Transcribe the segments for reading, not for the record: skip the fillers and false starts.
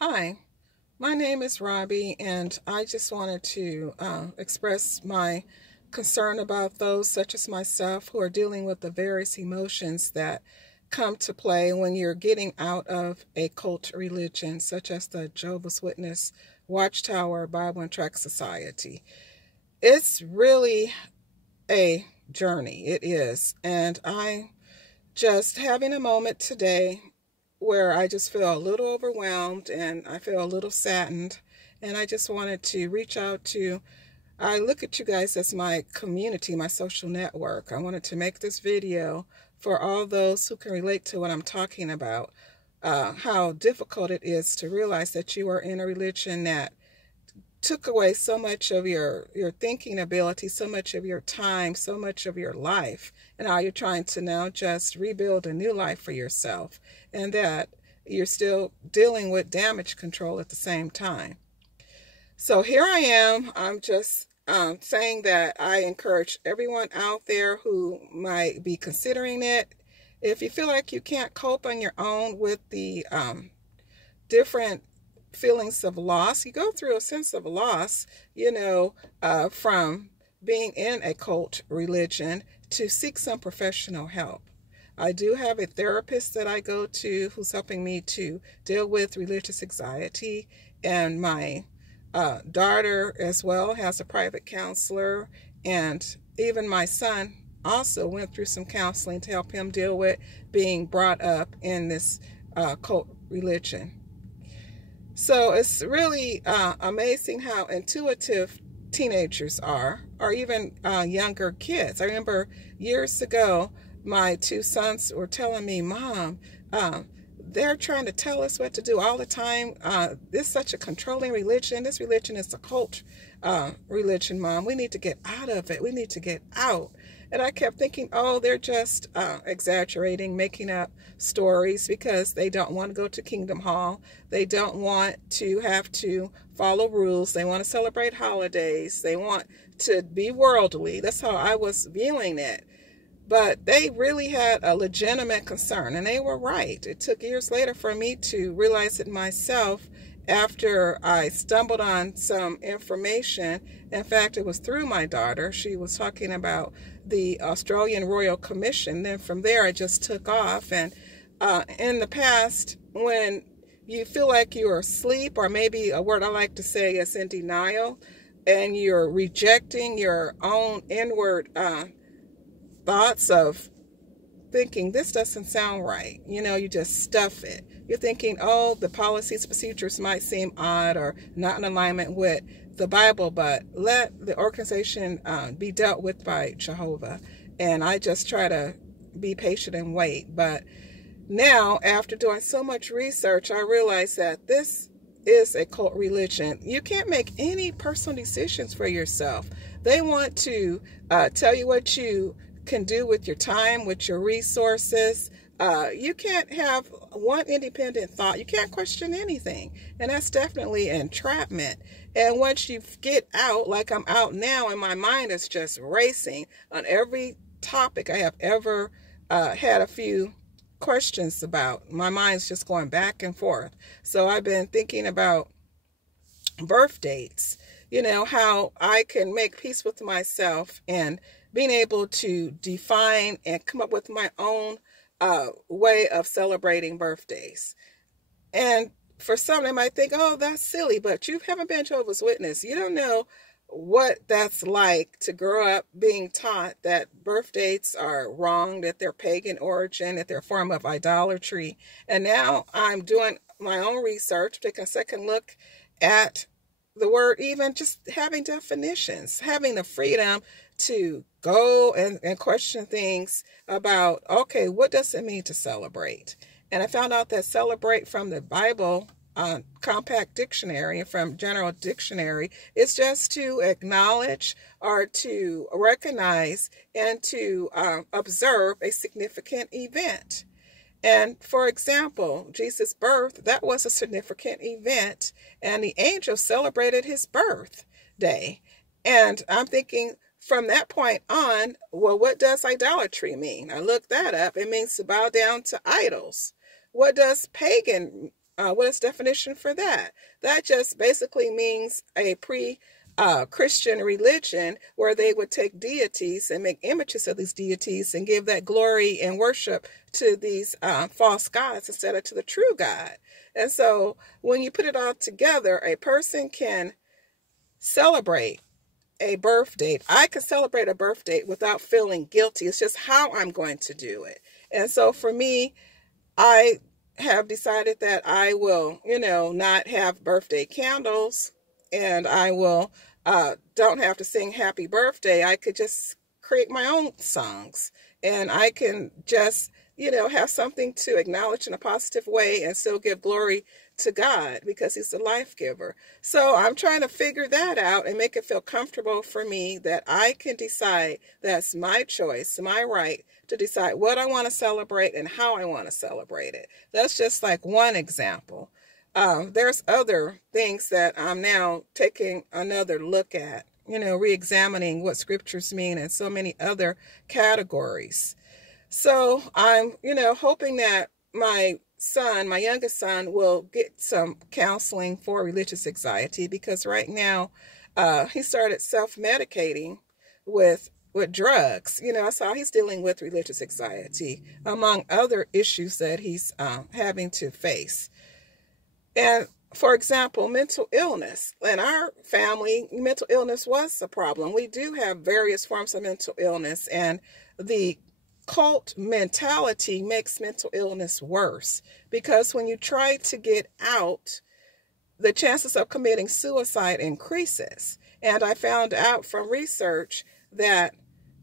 Hi, my name is Robbie, and I just wanted to express my concern about those such as myself who are dealing with the various emotions that come to play when you're getting out of a cult religion, such as the Jehovah's Witness, Watchtower, Bible and Tract Society. It's really a journey. It is. And I just having a moment today where I just feel a little overwhelmed and I feel a little saddened. And I just wanted to reach out to, I look at you guys as my community, my social network. I wanted to make this video for all those who can relate to what I'm talking about, how difficult it is to realize that you are in a religion that took away so much of your thinking ability, so much of your time, so much of your life, and how you're trying to now just rebuild a new life for yourself, and that you're still dealing with damage control at the same time. So here I am. I'm just saying that I encourage everyone out there who might be considering it, if you feel like you can't cope on your own with the different feelings of loss. You go through a sense of loss, from being in a cult religion, to seek some professional help. I do have a therapist that I go to who's helping me to deal with religious anxiety, and my daughter as well has a private counselor, and even my son also went through some counseling to help him deal with being brought up in this cult religion. So it's really amazing how intuitive teenagers are, or even younger kids. I remember years ago, my two sons were telling me, Mom, they're trying to tell us what to do all the time. This is such a controlling religion. This religion is a cult religion, Mom. We need to get out of it. We need to get out. And I kept thinking, oh, they're just exaggerating, making up stories because they don't want to go to Kingdom Hall. They don't want to have to follow rules. They want to celebrate holidays. They want to be worldly. That's how I was viewing it. But they really had a legitimate concern, and they were right. It took years later for me to realize it myself after I stumbled on some information. In fact, it was through my daughter. She was talking about the Australian Royal Commission. Then from there, I just took off. And in the past, when you feel like you're asleep, or maybe a word I like to say is in denial, and you're rejecting your own inward thoughts of thinking, this doesn't sound right. You just stuff it. You're thinking, oh, the policies, procedures might seem odd or not in alignment with the Bible, but let the organization be dealt with by Jehovah. And I just try to be patient and wait. But now, after doing so much research, I realize that this is a cult religion. You can't make any personal decisions for yourself. They want to tell you what you can do with your time, with your resources. You can't have one independent thought. You can't question anything. And that's definitely entrapment. And once you get out, like I'm out now, and my mind is just racing on every topic I have ever had a few questions about. My mind's just going back and forth. So I've been thinking about birth dates, how I can make peace with myself and being able to define and come up with my own way of celebrating birthdays. And for some, they might think, oh, that's silly, but you haven't been Jehovah's Witness. You don't know what that's like to grow up being taught that birth dates are wrong, that they're pagan origin, that they're a form of idolatry. And now I'm doing my own research, taking a second look at the word, even just having definitions, having the freedom to go and question things about, okay, what does it mean to celebrate? And I found out that celebrate from the Bible Compact Dictionary and from General Dictionary is just to acknowledge or to recognize and to observe a significant event. And for example, Jesus' birth, that was a significant event, and the angels celebrated his birthday. And I'm thinking, from that point on, well, what does idolatry mean? I looked that up. It means to bow down to idols. What does pagan What is definition for that? That just basically means a Christian religion where they would take deities and make images of these deities and give that glory and worship to these false gods instead of to the true God. And so when you put it all together, a person can celebrate a birth date. I can celebrate a birth date without feeling guilty. It's just how I'm going to do it. And so for me, I have decided that I will, not have birthday candles, and I will don't have to sing happy birthday. I could just create my own songs, and I can just, have something to acknowledge in a positive way and still give glory to God because he's the life giver. So I'm trying to figure that out and make it feel comfortable for me that I can decide. That's my choice, my right to decide what I want to celebrate and how I want to celebrate it. That's just like one example. There's other things that I'm now taking another look at, re-examining what scriptures mean and so many other categories. So I'm, hoping that my youngest son, will get some counseling for religious anxiety, because right now he started self-medicating with drugs. I saw he's dealing with religious anxiety, among other issues that he's having to face. And for example, mental illness. In our family, mental illness was a problem. We do have various forms of mental illness, and the cult mentality makes mental illness worse, because when you try to get out, the chances of committing suicide increases. And I found out from research that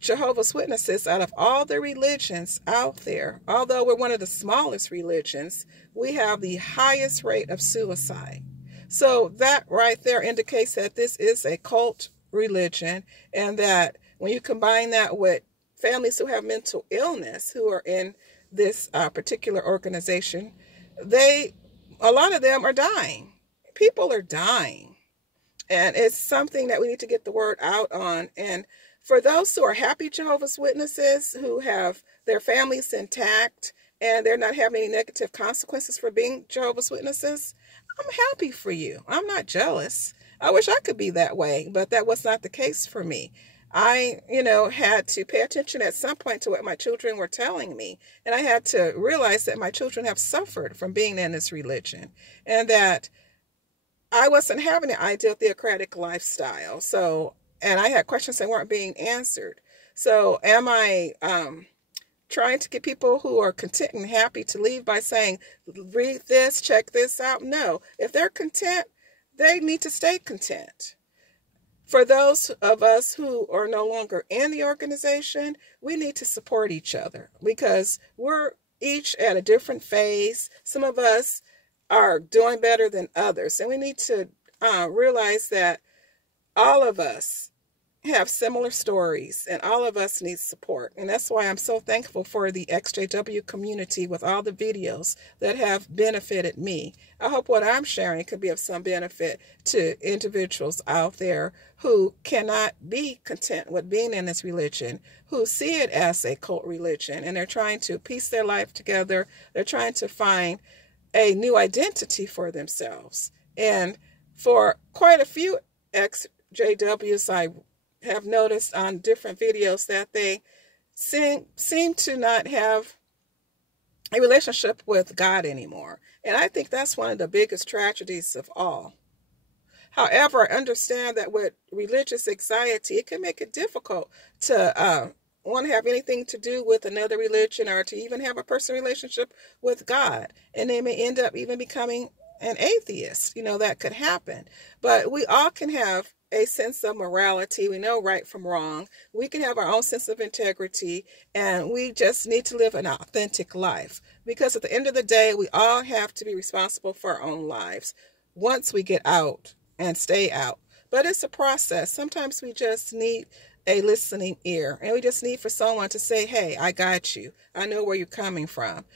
Jehovah's Witnesses, out of all the religions out there, although we're one of the smallest religions, we have the highest rate of suicide. So that right there indicates that this is a cult religion, and that when you combine that with families who have mental illness who are in this particular organization, a lot of them are dying. People are dying. And it's something that we need to get the word out on. And for those who are happy Jehovah's Witnesses, who have their families intact and they're not having any negative consequences for being Jehovah's Witnesses, I'm happy for you. I'm not jealous. I wish I could be that way, but that was not the case for me. I, had to pay attention at some point to what my children were telling me. And I had to realize that my children have suffered from being in this religion, and that I wasn't having an ideal theocratic lifestyle. So, and I had questions that weren't being answered. So am I trying to get people who are content and happy to leave by saying, read this, check this out? No. If they're content, they need to stay content. For those of us who are no longer in the organization, we need to support each other, because we're each at a different phase. Some of us are doing better than others, and we need to realize that all of us have similar stories, and all of us need support. And that's why I'm so thankful for the XJW community with all the videos that have benefited me. I hope what I'm sharing could be of some benefit to individuals out there who cannot be content with being in this religion, who see it as a cult religion, and they're trying to piece their life together. They're trying to find a new identity for themselves. And for quite a few XJWs, I have noticed on different videos that they seem to not have a relationship with God anymore. And I think that's one of the biggest tragedies of all. However, I understand that with religious anxiety, it can make it difficult to want to have anything to do with another religion, or to even have a personal relationship with God. And they may end up even becoming an atheist. That could happen. But we all can have a sense of morality. We know right from wrong. We can have our own sense of integrity, and we just need to live an authentic life, because at the end of the day, we all have to be responsible for our own lives once we get out and stay out. But it's a process. Sometimes we just need a listening ear, and we just need for someone to say, hey, I got you. I know where you're coming from.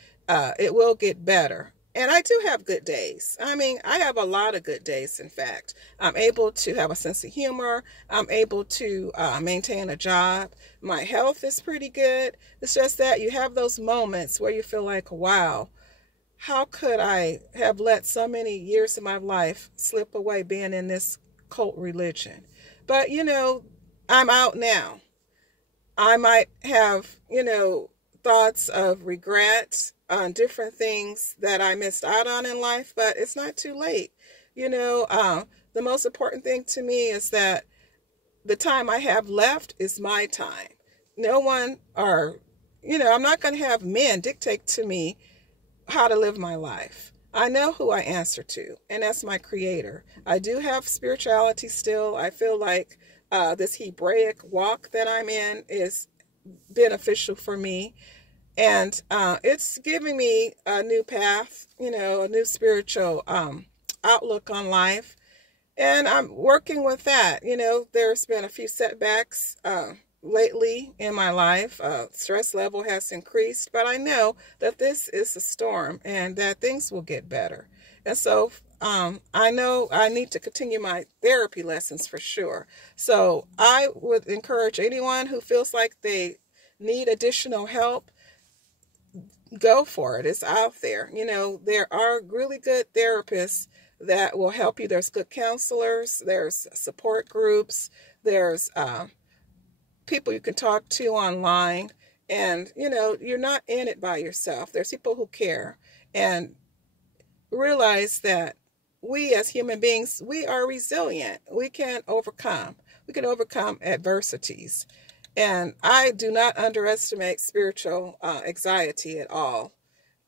It will get better. And I do have good days. I have a lot of good days, in fact. I'm able to have a sense of humor. I'm able to maintain a job. My health is pretty good. It's just that you have those moments where you feel like, wow, how could I have let so many years of my life slip away being in this cult religion? But, I'm out now. I might have, thoughts of regret on different things that I missed out on in life, but it's not too late. The most important thing to me is that the time I have left is my time. No one I'm not going to have men dictate to me how to live my life. I know who I answer to, and that's my Creator. I do have spirituality still. I feel like this Hebraic walk that I'm in is beneficial for me, and it's giving me a new path, a new spiritual outlook on life, and I'm working with that. There's been a few setbacks lately in my life. Stress level has increased, but I know that this is a storm and that things will get better. And so I know I need to continue my therapy lessons for sure. So I would encourage anyone who feels like they need additional help, go for it. It's out there. There are really good therapists that will help you. There's good counselors, there's support groups, there's people you can talk to online, and you're not in it by yourself. There's people who care, and realize that we as human beings, we are resilient. We can overcome adversities, and I do not underestimate spiritual anxiety at all,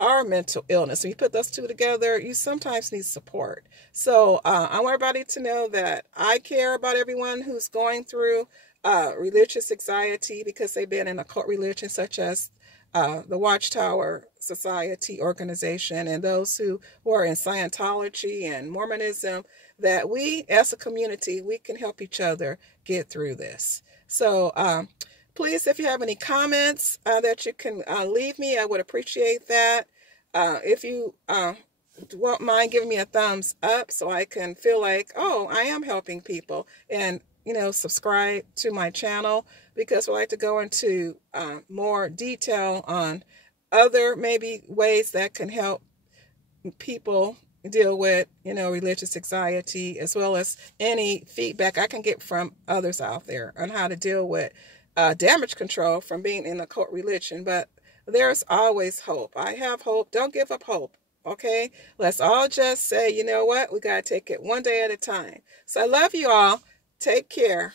or mental illness. When you put those two together, you sometimes need support. So I want everybody to know that I care about everyone who's going through religious anxiety because they've been in a cult religion, such as the Watchtower Society organization, and those who are in Scientology and Mormonism, that we as a community, we can help each other get through this. So please, if you have any comments that you can leave me, I would appreciate that. If you won't mind giving me a thumbs up so I can feel like, oh, I am helping people, and subscribe to my channel, because we'd like to go into more detail on other maybe ways that can help people deal with, religious anxiety, as well as any feedback I can get from others out there on how to deal with damage control from being in a cult religion. But there's always hope. I have hope. Don't give up hope. Okay? Let's all just say, you know what? We got to take it one day at a time. So I love you all. Take care.